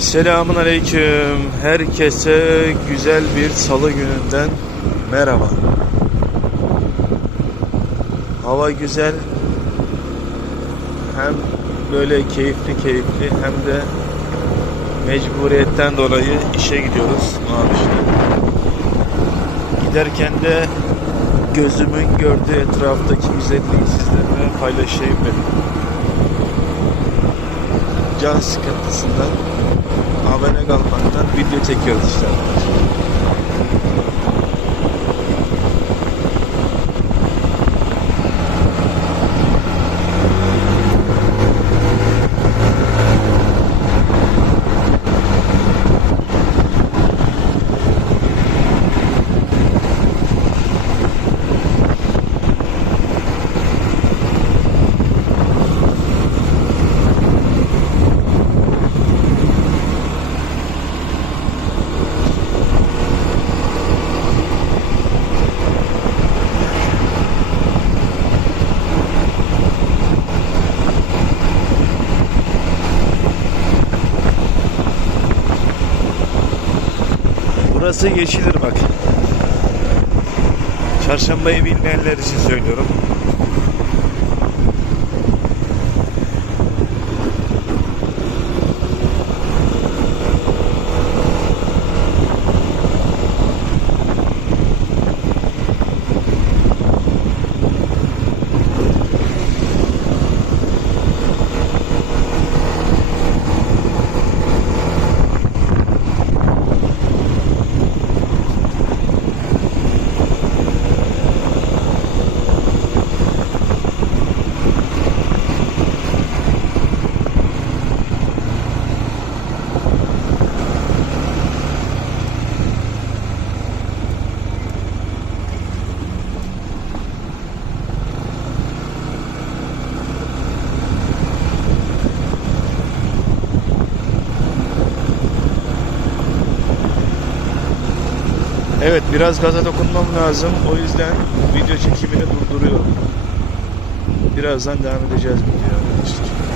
Selamun Aleyküm. Herkese güzel bir salı gününden merhaba. Hava güzel. Hem böyle keyifli keyifli hem de mecburiyetten dolayı işe gidiyoruz maaşlı. Giderken de gözümün gördüğü etraftaki güzelliği sizlerle paylaşayım dedim. Can sıkıntısından abone kalmaktan video çekiyoruz işte. Burası Yeşilir bak. Çarşambayı bilmeyenler için söylüyorum. Evet biraz gaza dokunmam lazım. O yüzden video çekimini durduruyorum. Birazdan devam edeceğiz videoya arkadaşlar.